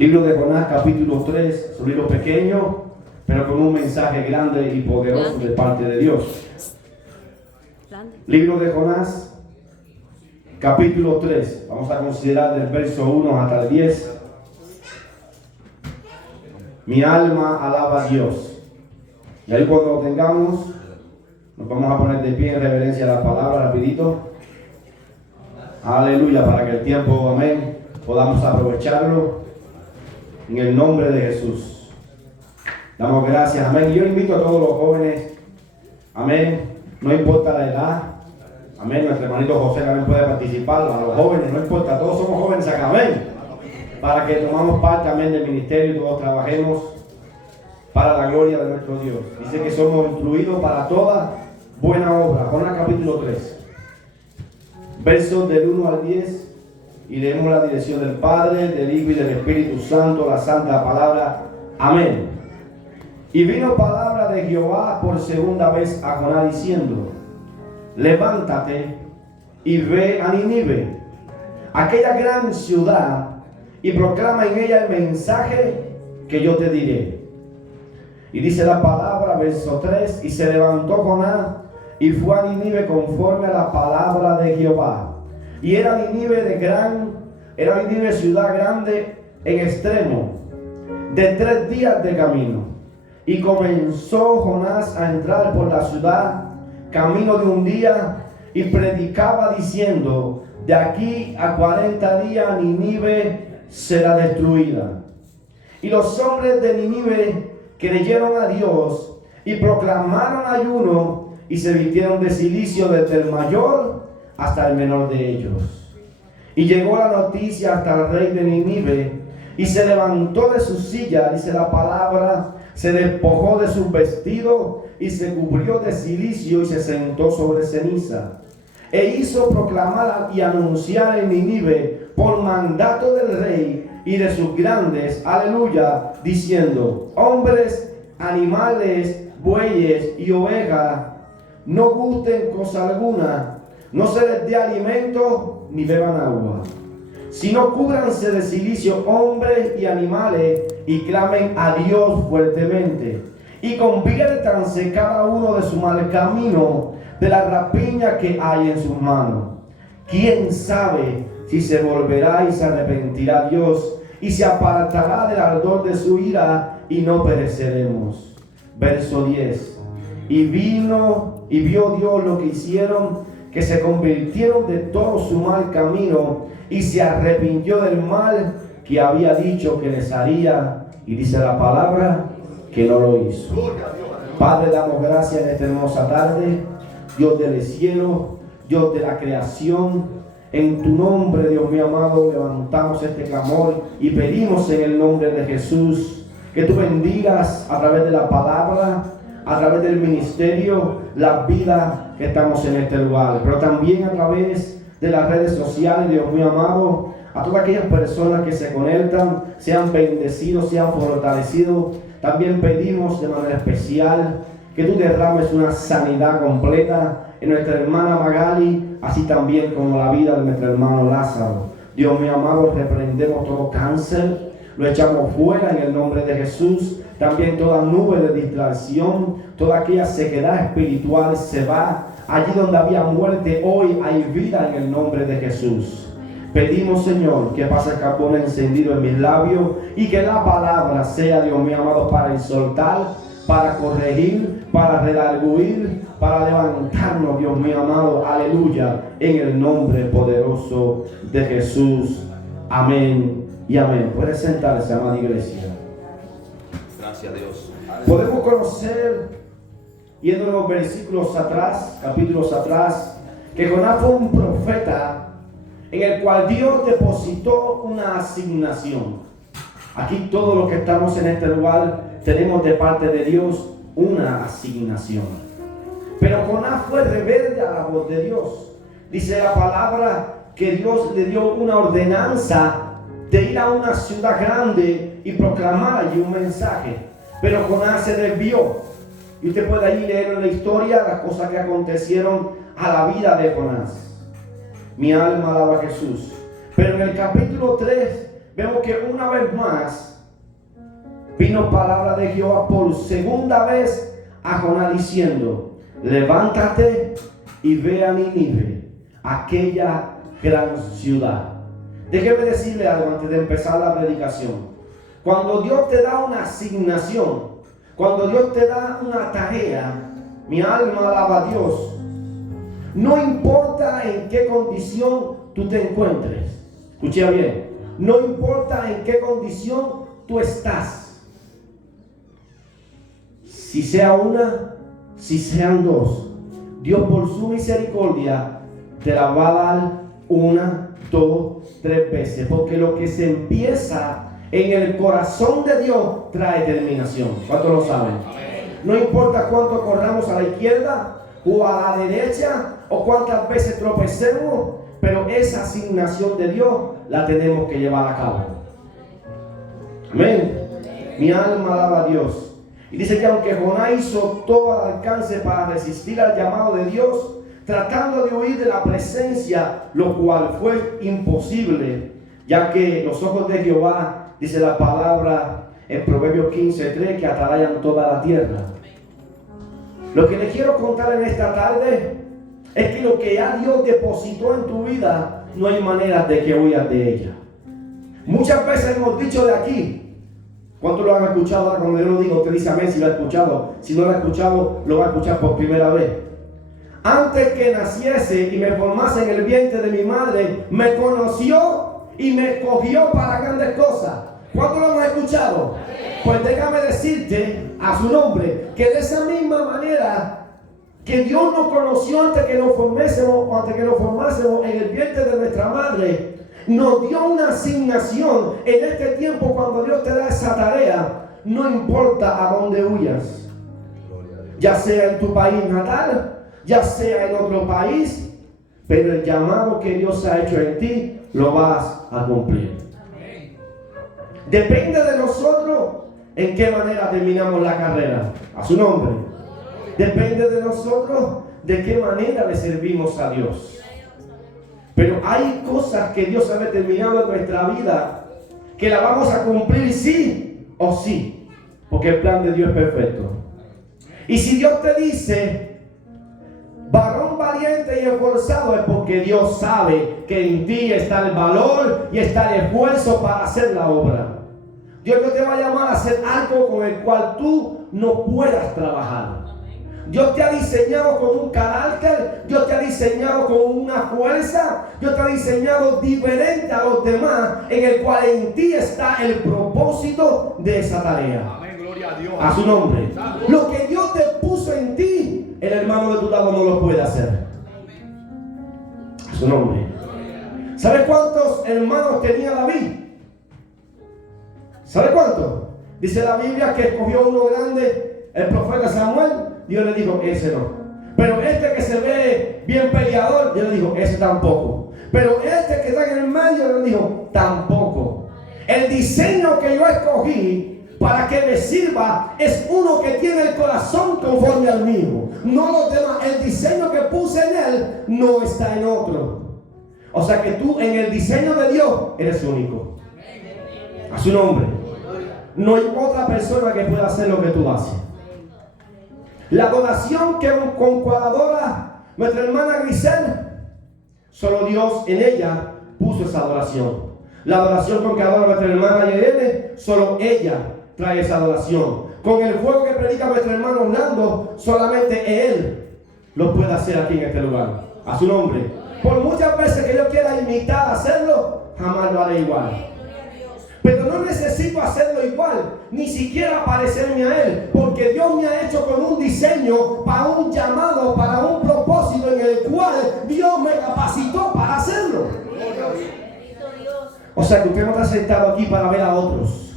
Libro de Jonás, capítulo 3, es un libro pequeño, pero con un mensaje grande y poderoso de parte de Dios. Libro de Jonás, capítulo 3. Vamos a considerar del verso 1 hasta el 10. Mi alma alaba a Dios. Y ahí cuando lo tengamos, nos vamos a poner de pie en reverencia a la palabra, rapidito. Aleluya, para que el tiempo, amén, podamos aprovecharlo en el nombre de Jesús. Damos gracias, amén. Yo invito a todos los jóvenes, amén, no importa la edad, amén, nuestro hermanito José también puede participar, a los jóvenes, no importa, todos somos jóvenes acá, amén, para que tomamos parte, amén, del ministerio y todos trabajemos para la gloria de nuestro Dios. Dice que somos instruidos para toda buena obra. Jonás capítulo 3, versos del 1 al 10, y leemos la dirección del Padre, del Hijo y del Espíritu Santo, la santa palabra. Amén. Y vino palabra de Jehová por segunda vez a Jonás diciendo: levántate y ve a Nínive, aquella gran ciudad, y proclama en ella el mensaje que yo te diré. Y dice la palabra, verso 3, y se levantó Jonás y fue a Nínive conforme a la palabra de Jehová. Y era Nínive ciudad grande en extremo, de 3 días de camino. Y comenzó Jonás a entrar por la ciudad, camino de 1 día, y predicaba diciendo: de aquí a 40 días Nínive será destruida. Y los hombres de Nínive creyeron a Dios y proclamaron ayuno y se vistieron de cilicio desde el mayor hasta el menor de ellos. Y llegó la noticia hasta el rey de Nínive y se levantó de su silla, dice la palabra, se despojó de su vestido y se cubrió de cilicio y se sentó sobre ceniza. E hizo proclamar y anunciar en Nínive por mandato del rey y de sus grandes, aleluya, diciendo: hombres, animales, bueyes y ovejas, no gusten cosa alguna, no se les dé alimento ni beban agua, sino cúbranse de cilicio hombres y animales y clamen a Dios fuertemente, y conviértanse cada uno de su mal camino, de la rapiña que hay en sus manos. ¿Quién sabe si se volverá y se arrepentirá Dios y se apartará del ardor de su ira y no pereceremos? Verso 10. Y vio Dios lo que hicieron, que se convirtieron de todo su mal camino y se arrepintió del mal que había dicho que les haría, y dice la palabra que no lo hizo. Padre, damos gracias en esta hermosa tarde, Dios del cielo, Dios de la creación. En tu nombre, Dios mío amado, levantamos este clamor y pedimos en el nombre de Jesús que tú bendigas a través de la palabra, a través del ministerio, la vida que estamos en este lugar, pero también a través de las redes sociales, Dios mío amado, a todas aquellas personas que se conectan, sean bendecidos, sean fortalecidos. También pedimos de manera especial que tú derrames una sanidad completa en nuestra hermana Magali, así también como la vida de nuestro hermano Lázaro. Dios mío amado, reprendemos todo cáncer, lo echamos fuera en el nombre de Jesús. También toda nube de distracción, toda aquella sequedad espiritual se va. Allí donde había muerte, hoy hay vida en el nombre de Jesús. Pedimos, Señor, que pase el carbón encendido en mis labios y que la palabra sea, Dios mío amado, para exhortar, para corregir, para redarguir, para levantarnos, Dios mío amado, aleluya, en el nombre poderoso de Jesús. Amén y amén. Puede sentarse, amada iglesia. Gracias a Dios. Podemos conocer, yendo los versículos atrás, capítulos atrás, que Jonás fue un profeta en el cual Dios depositó una asignación. Aquí todos los que estamos en este lugar tenemos de parte de Dios una asignación. Pero Jonás fue rebelde a la voz de Dios. Dice la palabra que Dios le dio una ordenanza de ir a una ciudad grande y proclamar allí un mensaje. Pero Jonás se desvió. Y usted puede ahí leer en la historia las cosas que acontecieron a la vida de Jonás. Mi alma alaba a Jesús. Pero en el capítulo 3, vemos que una vez más vino palabra de Jehová por segunda vez a Jonás diciendo: levántate y ve a Nínive, aquella gran ciudad. Déjeme decirle algo antes de empezar la predicación. Cuando Dios te da una asignación, cuando Dios te da una tarea, mi alma alaba a Dios. No importa en qué condición tú te encuentres. Escucha bien. No importa en qué condición tú estás. Si sea una, si sean dos, Dios por su misericordia te la va a dar una, dos, tres veces. Porque lo que se empieza en el corazón de Dios trae terminación. ¿Cuántos lo saben? No importa cuánto corramos a la izquierda o a la derecha, o cuántas veces tropecemos, pero esa asignación de Dios la tenemos que llevar a cabo. Amén. Mi alma alaba a Dios. Y dice que aunque Jonás hizo todo al alcance para resistir al llamado de Dios, tratando de huir de la presencia, lo cual fue imposible, ya que los ojos de Jehová, dice la palabra en Proverbios 15:3, que atarayan toda la tierra. Lo que les quiero contar en esta tarde es que lo que ya Dios depositó en tu vida, no hay manera de que huyas de ella. Muchas veces hemos dicho de aquí, ¿cuántos lo han escuchado? Ahora cuando yo lo digo, usted dice amén si lo ha escuchado. Si no lo ha escuchado, lo va a escuchar por primera vez. Antes que naciese y me formase en el vientre de mi madre, me conoció y me escogió para grandes cosas. ¿Cuántos lo hemos escuchado? Pues déjame decirte a su nombre que de esa misma manera que Dios nos conoció antes que nos formásemos en el vientre de nuestra madre, nos dio una asignación en este tiempo. Cuando Dios te da esa tarea, no importa a dónde huyas, ya sea en tu país natal, ya sea en otro país, pero el llamado que Dios ha hecho en ti, lo vas a cumplir. Depende de nosotros en qué manera terminamos la carrera. A su nombre. Depende de nosotros de qué manera le servimos a Dios. Pero hay cosas que Dios ha determinado en nuestra vida que la vamos a cumplir sí o sí, porque el plan de Dios es perfecto. Y si Dios te dice varón valiente y esforzado, es porque Dios sabe que en ti está el valor y está el esfuerzo para hacer la obra. Dios no te va a llamar a hacer algo con el cual tú no puedas trabajar. Dios te ha diseñado con un carácter, Dios te ha diseñado con una fuerza, Dios te ha diseñado diferente a los demás, en el cual en ti está el propósito de esa tarea. Amén, gloria a Dios. A su nombre. Lo que Dios te puso en ti, el hermano de tu lado no lo puede hacer. A su nombre. ¿Sabe cuántos hermanos tenía David? ¿Sabe cuántos? Dice la Biblia que escogió uno grande, el profeta Samuel. Dios le dijo, ese no. Pero este que se ve bien peleador, Dios le dijo, ese tampoco. Pero este que está en el medio, Dios le dijo, tampoco. El diseño que yo escogí para que me sirva es uno que tiene el corazón conforme al mío. No los demás. El diseño que puse en él no está en otro. O sea que tú en el diseño de Dios eres único. A su nombre. No hay otra persona que pueda hacer lo que tú haces. La adoración que con cuadradora nuestra hermana Grisel, solo Dios en ella puso esa adoración. La adoración con que adora nuestra hermana Yerene, solo ella trae esa adoración. Con el fuego que predica nuestro hermano Orlando, solamente él lo puede hacer aquí en este lugar. A su nombre. Por muchas veces que yo quiera imitar hacerlo, jamás lo haré igual. Pero no necesito hacerlo igual, ni siquiera parecerme a él, porque Dios me ha hecho con un diseño, para un llamado, para un propósito en el cual Dios me capacitó para hacerlo. O sea que usted no está sentado aquí para ver a otros.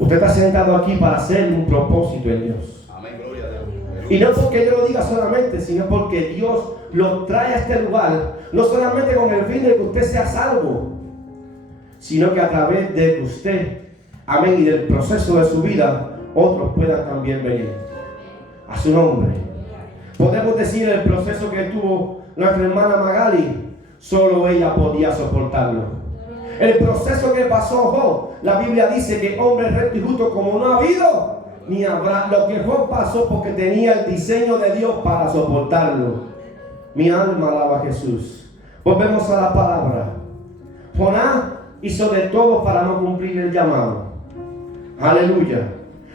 Usted está sentado aquí para hacer un propósito en Dios. Amén, gloria a Dios. Y no porque yo lo diga solamente, sino porque Dios lo trae a este lugar, no solamente con el fin de que usted sea salvo, sino que a través de usted, amén, y del proceso de su vida, otros puedan también venir. A su nombre. Podemos decir el proceso que tuvo nuestra hermana Magali, solo ella podía soportarlo. El proceso que pasó Job, la Biblia dice que hombre recto y justo como no ha habido, ni habrá. Lo que Job pasó porque tenía el diseño de Dios para soportarlo. Mi alma alaba a Jesús. Volvemos a la palabra. Jonás hizo de todo para no cumplir el llamado. Aleluya.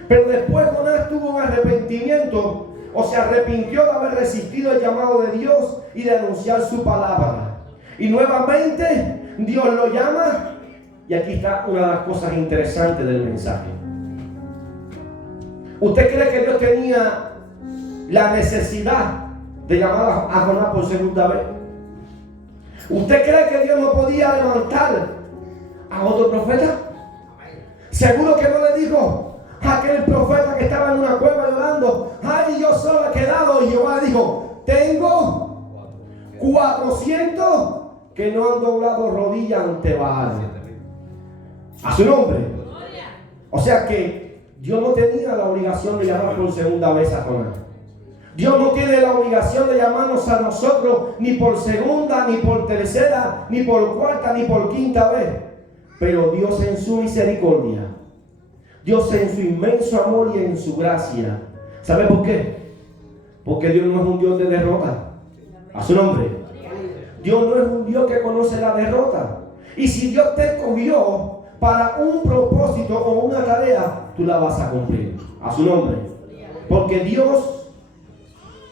Pero después Jonás tuvo un arrepentimiento, o se arrepintió de haber resistido el llamado de Dios y de anunciar su palabra. Y nuevamente Dios lo llama. Y aquí está una de las cosas interesantes del mensaje. ¿Usted cree que Dios tenía la necesidad de llamar a Jonás por segunda vez? ¿Usted cree que Dios no podía levantar a otro profeta? Seguro que no le dijo a aquel profeta que estaba en una cueva llorando: ay, yo solo he quedado. Y Jehová le dijo: tengo 400 que no han doblado rodilla ante Baal. A su nombre. O sea que Dios no tenía la obligación de llamar por segunda vez a Jonás. Dios no tiene la obligación de llamarnos a nosotros ni por segunda, ni por tercera, ni por cuarta, ni por quinta vez. Pero Dios en su misericordia, Dios en su inmenso amor y en su gracia. ¿Sabe por qué? Porque Dios no es un Dios de derrota. A su nombre. Dios no es un Dios que conoce la derrota. Y si Dios te escogió para un propósito o una tarea, tú la vas a cumplir. A su nombre. Porque Dios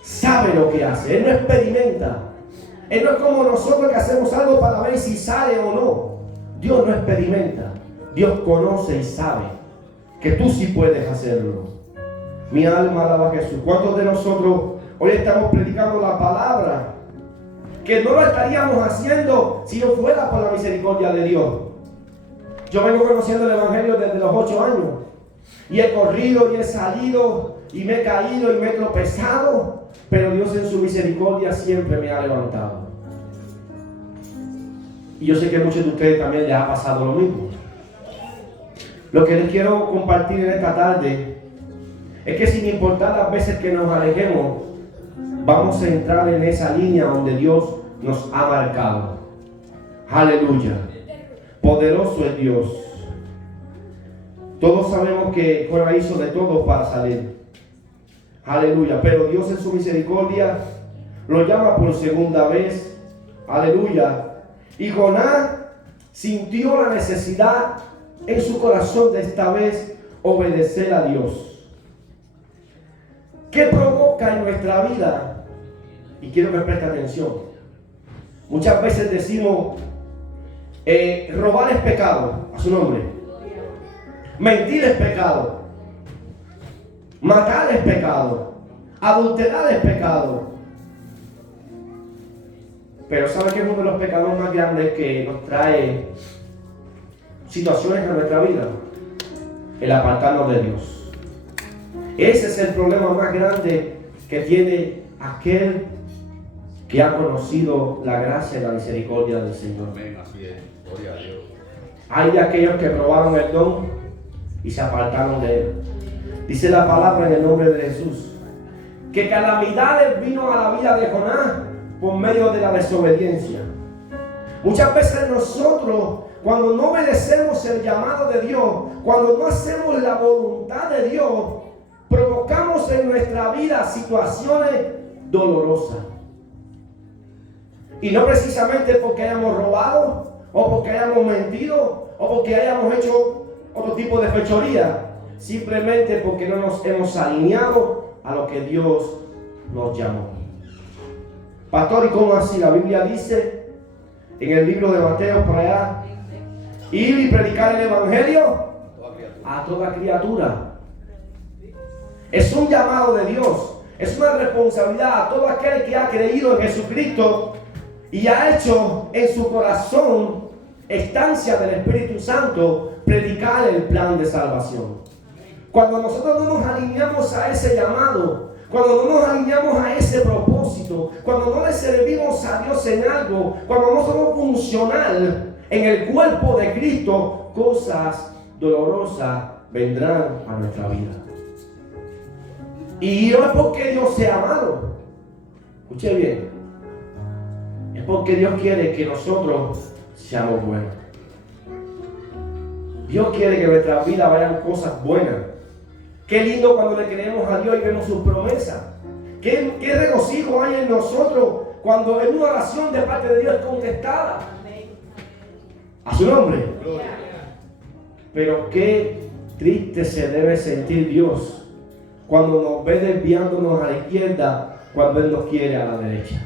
sabe lo que hace. Él no experimenta. Él no es como nosotros que hacemos algo para ver si sale o no. Dios no experimenta. Dios conoce y sabe que tú sí puedes hacerlo. Mi alma alaba a Jesús. ¿Cuántos de nosotros hoy estamos predicando la palabra que no lo estaríamos haciendo si no fuera por la misericordia de Dios? Yo vengo conociendo el Evangelio desde los 8 años y he corrido y he salido y me he caído y me he tropezado, pero Dios en su misericordia siempre me ha levantado. Y yo sé que a muchos de ustedes también les ha pasado lo mismo. Lo que les quiero compartir en esta tarde es que sin importar las veces que nos alejemos, vamos a entrar en esa línea donde Dios nos ha marcado. Aleluya. Poderoso es Dios. Todos sabemos que Jonás hizo de todo para salir. Aleluya. Pero Dios en su misericordia lo llama por segunda vez. Aleluya. Y Jonás sintió la necesidad en su corazón de esta vez obedecer a Dios. ¿Qué provoca en nuestra vida? Y quiero que preste atención. Muchas veces decimos, robar es pecado. A su nombre. Mentir es pecado. Matar es pecado. Adulterar es pecado. Pero ¿sabe qué es uno de los pecados más grandes que nos trae situaciones en nuestra vida? El apartarnos de Dios. Ese es el problema más grande que tiene aquel que ha conocido la gracia y la misericordia del Señor. Amén, así es. Gloria a Dios. Hay de aquellos que probaron el don y se apartaron de él. Dice la palabra en el nombre de Jesús que calamidades vino a la vida de Jonás por medio de la desobediencia. Muchas veces nosotros, cuando no obedecemos el llamado de Dios, cuando no hacemos la voluntad de Dios, provocamos en nuestra vida situaciones dolorosas. Y no precisamente porque hayamos robado, o porque hayamos mentido, o porque hayamos hecho otro tipo de fechoría, simplemente porque no nos hemos alineado a lo que Dios nos llamó. Pastor, ¿y cómo así? La Biblia dice en el libro de Mateo por allá: ir y predicar el Evangelio a toda criatura. Es un llamado de Dios, es una responsabilidad a todo aquel que ha creído en Jesucristo y ha hecho en su corazón estancia del Espíritu Santo, predicar el plan de salvación. Cuando nosotros no nos alineamos a ese llamado, cuando no nos alineamos a ese propósito, cuando no le servimos a Dios en algo, cuando no somos funcional en el cuerpo de Cristo, cosas dolorosas vendrán a nuestra vida. Y no es porque Dios sea malo, escuche bien, es porque Dios quiere que nosotros seamos buenos. Dios quiere que en nuestra vida vayan cosas buenas. Qué lindo cuando le creemos a Dios y vemos sus promesas. Qué regocijo hay en nosotros cuando en una oración de parte de Dios es contestada. A su nombre. Pero qué triste se debe sentir Dios cuando nos ve desviándonos a la izquierda, cuando Él nos quiere a la derecha.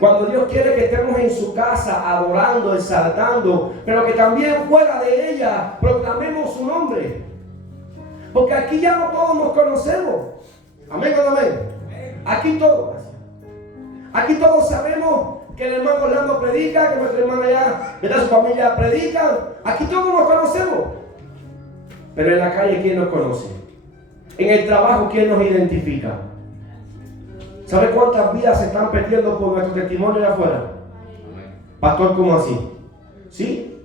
Cuando Dios quiere que estemos en su casa adorando, exaltando, pero que también fuera de ella proclamemos su nombre. Porque aquí ya no todos nos conocemos. Amén o no amén. Aquí todos sabemos que el hermano Orlando predica, que nuestra hermana ya, ¿verdad? Su familia predica. Aquí todos nos conocemos. Pero en la calle, ¿quién nos conoce? En el trabajo, ¿quién nos identifica? ¿Sabe cuántas vidas se están perdiendo por nuestro testimonio allá afuera? Pastor, ¿cómo así? ¿Sí?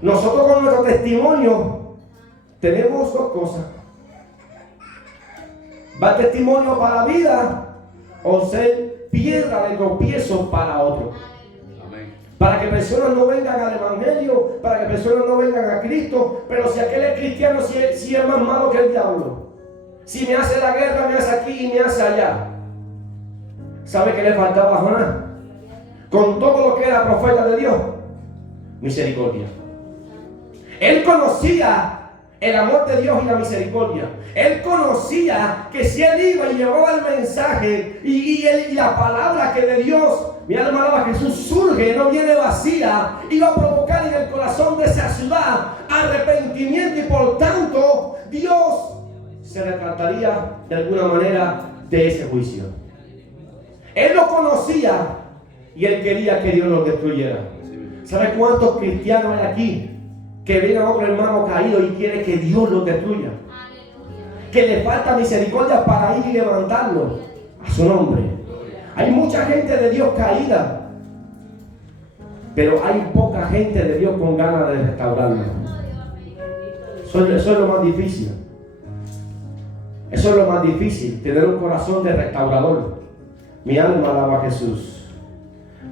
Nosotros con nuestro testimonio tenemos dos cosas. Va el testimonio para la vida o ser piedra de tropiezo para otro. Para que personas no vengan al evangelio, para que personas no vengan a Cristo. Pero si aquel es cristiano, si es más malo que el diablo. Si me hace la guerra, me hace aquí y me hace allá. ¿Sabe qué le faltaba a Jonás? Con todo lo que era profeta de Dios, misericordia. Él conocía el amor de Dios y la misericordia. Él conocía que si él iba y llevaba el mensaje y la palabra que de Dios, mi alma alaba a Jesús, surge, no viene vacía, iba a provocar en el corazón de esa ciudad arrepentimiento y por tanto Dios se retrataría de alguna manera de ese juicio. Él lo conocía y él quería que Dios los destruyera. ¿Sabe cuántos cristianos hay aquí que ven a otro hermano caído y quiere que Dios los destruya? Que le falta misericordia para ir y levantarlo a su nombre. Hay mucha gente de Dios caída, pero hay poca gente de Dios con ganas de restaurarlo. Eso es lo más difícil. Eso es lo más difícil, tener un corazón de restaurador. Mi alma alaba a Jesús.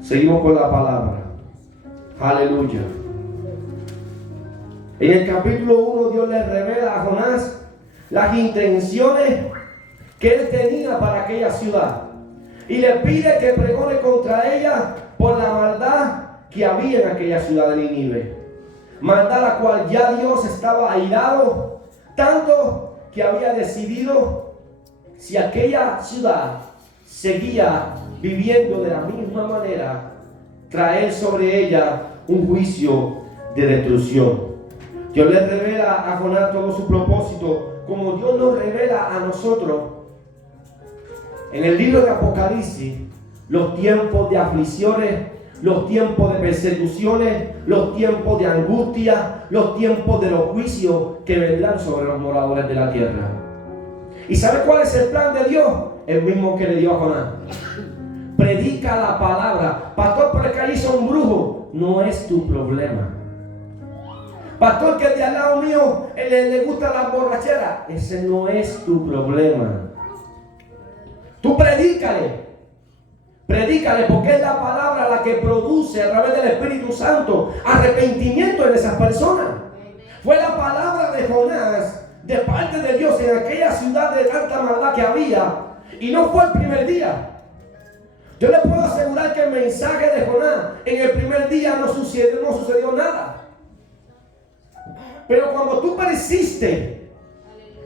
Seguimos con la palabra. Aleluya. En el capítulo 1 Dios le revela a Jonás las intenciones que él tenía para aquella ciudad. Y le pide que pregone contra ella por la maldad que había en aquella ciudad de Nínive. Maldad la cual ya Dios estaba airado, tanto que había decidido, si aquella ciudad seguía viviendo de la misma manera, traer sobre ella un juicio de destrucción. Dios le revela a Jonás todo su propósito, como Dios nos revela a nosotros. En el libro de Apocalipsis, los tiempos de aflicciones, los tiempos de persecuciones, los tiempos de angustia, los tiempos de los juicios que vendrán sobre los moradores de la tierra. ¿Y sabe cuál es el plan de Dios? El mismo que le dio a Jonás. Predica la palabra. Pastor, pero es que ahí son brujos. No es tu problema. Pastor, que de al lado mío le gusta la borrachera. Ese no es tu problema. Tú predícale. Predícale, porque es la palabra la que produce a través del Espíritu Santo arrepentimiento en esas personas. Fue la palabra de Jonás de parte de Dios en aquella ciudad de tanta maldad que había. Y no fue el primer día. Yo le puedo asegurar que el mensaje de Jonás en el primer día no sucedió nada. Pero cuando tú persistes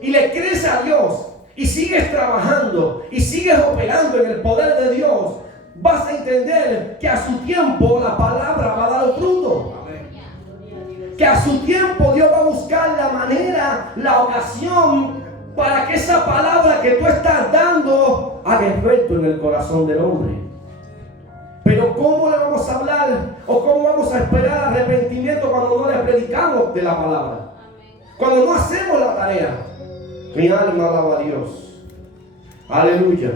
y le crees a Dios y sigues trabajando y sigues operando en el poder de Dios, vas a entender que a su tiempo la palabra va a dar fruto. Que a su tiempo Dios va a buscar la manera, la ocasión para que esa palabra que tú estás dando haga efecto en el corazón del hombre. Pero ¿cómo le vamos a hablar o cómo vamos a esperar arrepentimiento cuando no le predicamos de la palabra? Cuando no hacemos la tarea. Mi alma alaba a Dios. Aleluya.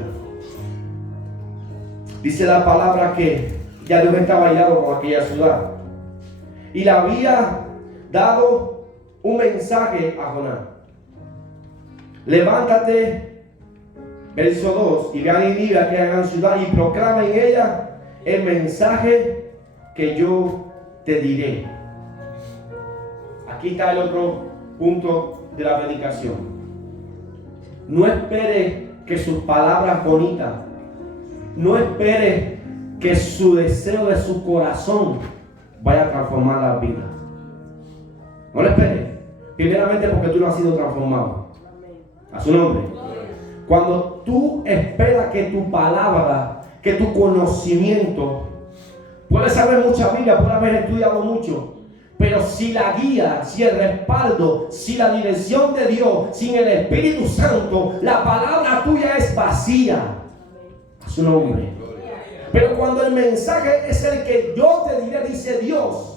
Dice la palabra que ya Dios estaba airado con aquella ciudad y le había dado un mensaje a Jonás. Levántate, verso 2, y ve a Nínive, aquella gran ciudad, y proclama en ella el mensaje que yo te diré. aquí está el otro punto de la predicación. No espere que sus palabras bonitas, no espere que su deseo de su corazón vaya a transformar la vida. No lo espere. Primeramente porque tú no has sido transformado. A su nombre. Cuando tú esperas que tu palabra, que tu conocimiento, puedes saber mucha Biblia, puedes haber estudiado mucho, pero si la guía, si el respaldo, si la dirección de Dios, sin el Espíritu Santo, la palabra tuya es vacía. A su nombre. Pero cuando el mensaje es el que yo te diré, dice Dios,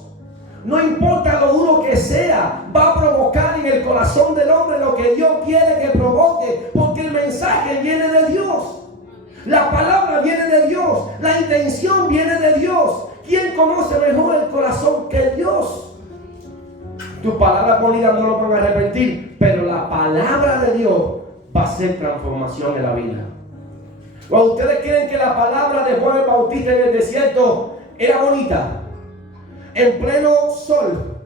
no importa lo duro que sea, va a provocar en el corazón del hombre lo que Dios quiere que provoque, porque el mensaje viene de Dios. La palabra viene de Dios, la intención viene de Dios. ¿Quién conoce mejor el corazón que Dios? Tus palabras bonitas no lo van a arrepentir, pero la palabra de Dios va a hacer transformación en la vida. ¿O ustedes creen que la palabra de Juan el Bautista en el desierto era bonita? En pleno sol,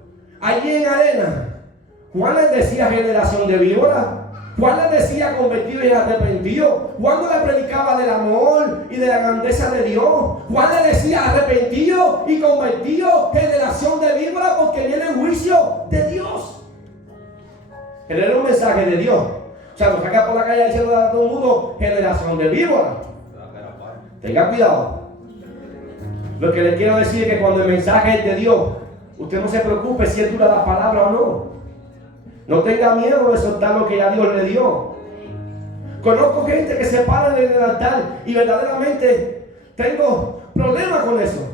allí en arena, Juan les decía generación de víboras. Juan les decía convertido y arrepentido. Juan no le predicaba del amor y de la grandeza de Dios. Juan le decía arrepentido y convertido, generación de víboras, porque viene el juicio de Dios. Él era un mensaje de Dios. O sea, no saca por la calle diciendo a todo el mundo generación de víboras. Tenga cuidado. Lo que le quiero decir es que cuando el mensaje es de Dios, usted no se preocupe si es dura la palabra o no. No tenga miedo de soltar lo que ya Dios le dio. Conozco gente que se para en el altar y verdaderamente tengo problemas con eso.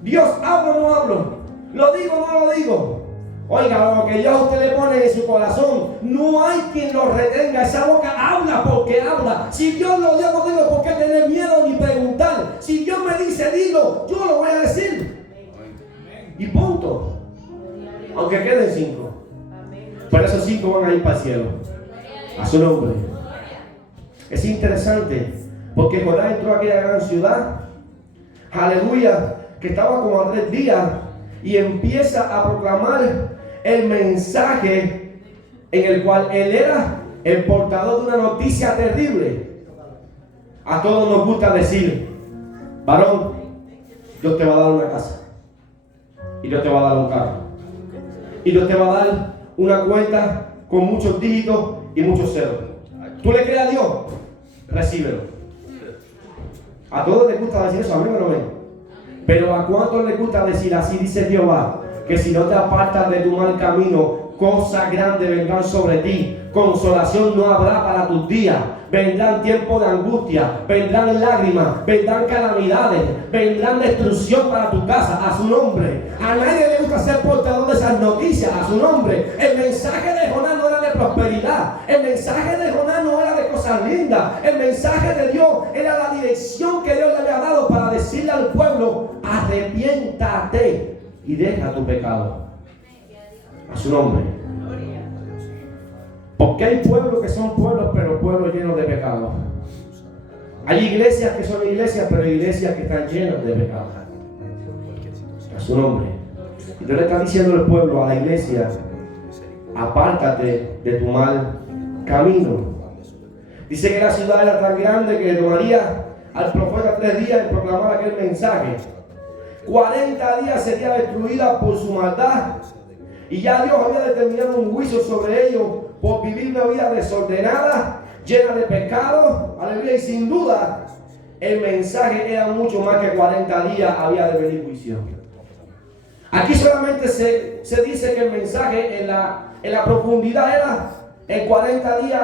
Dios, ¿hablo o no hablo? ¿Lo digo o no lo digo? Oiga, lo que Dios a usted le pone en su corazón, no hay quien lo retenga. Esa boca habla porque habla. Si Dios lo dio, no digo por qué tener miedo ni preguntar. Si Dios me dice, dilo, yo lo voy a decir. Y punto. Aunque queden 5. Pero esos 5 van a ir para el cielo. A su nombre. Es interesante, porque Jonás entró a aquella gran ciudad, aleluya, que estaba como a 3 días, y empieza a proclamar el mensaje en el cual él era el portador de una noticia terrible. A todos nos gusta decir, varón, Dios te va a dar una casa, y Dios te va a dar un carro, y Dios te va a dar una cuenta con muchos dígitos y muchos ceros. ¿Tú le crees a Dios? Recíbelo. A todos les gusta decir eso, a mí no lo ven. Pero ¿a cuántos les gusta decir así dice Jehová? Que si no te apartas de tu mal camino, cosas grandes vendrán sobre ti. Consolación no habrá para tus días. Vendrán tiempos de angustia, vendrán lágrimas, vendrán calamidades, vendrán destrucción para tu casa. A su nombre. A nadie le gusta ser portador de esas noticias. A su nombre. El mensaje de Jonás no era de prosperidad. El mensaje de Jonás no era de cosas lindas. El mensaje de Dios era la dirección que Dios le había dado para decirle al pueblo: arrepiéntate y deja tu pecado. A su nombre. Porque hay pueblos que son pueblos, pero pueblos llenos de pecado. Hay iglesias que son iglesias, pero iglesias que están llenas de pecado. A su nombre. Y Dios le está diciendo al pueblo, a la iglesia: apártate de tu mal camino. Dice que la ciudad era tan grande que le tomaría al profeta 3 días en proclamar aquel mensaje. 40 días sería destruida por su maldad. Y ya Dios había determinado un juicio sobre ellos por vivir una vida desordenada, llena de pecado. Aleluya. Y sin duda, el mensaje era mucho más que 40 días había de venir juicio. Aquí solamente se dice que el mensaje en la profundidad era en 40 días.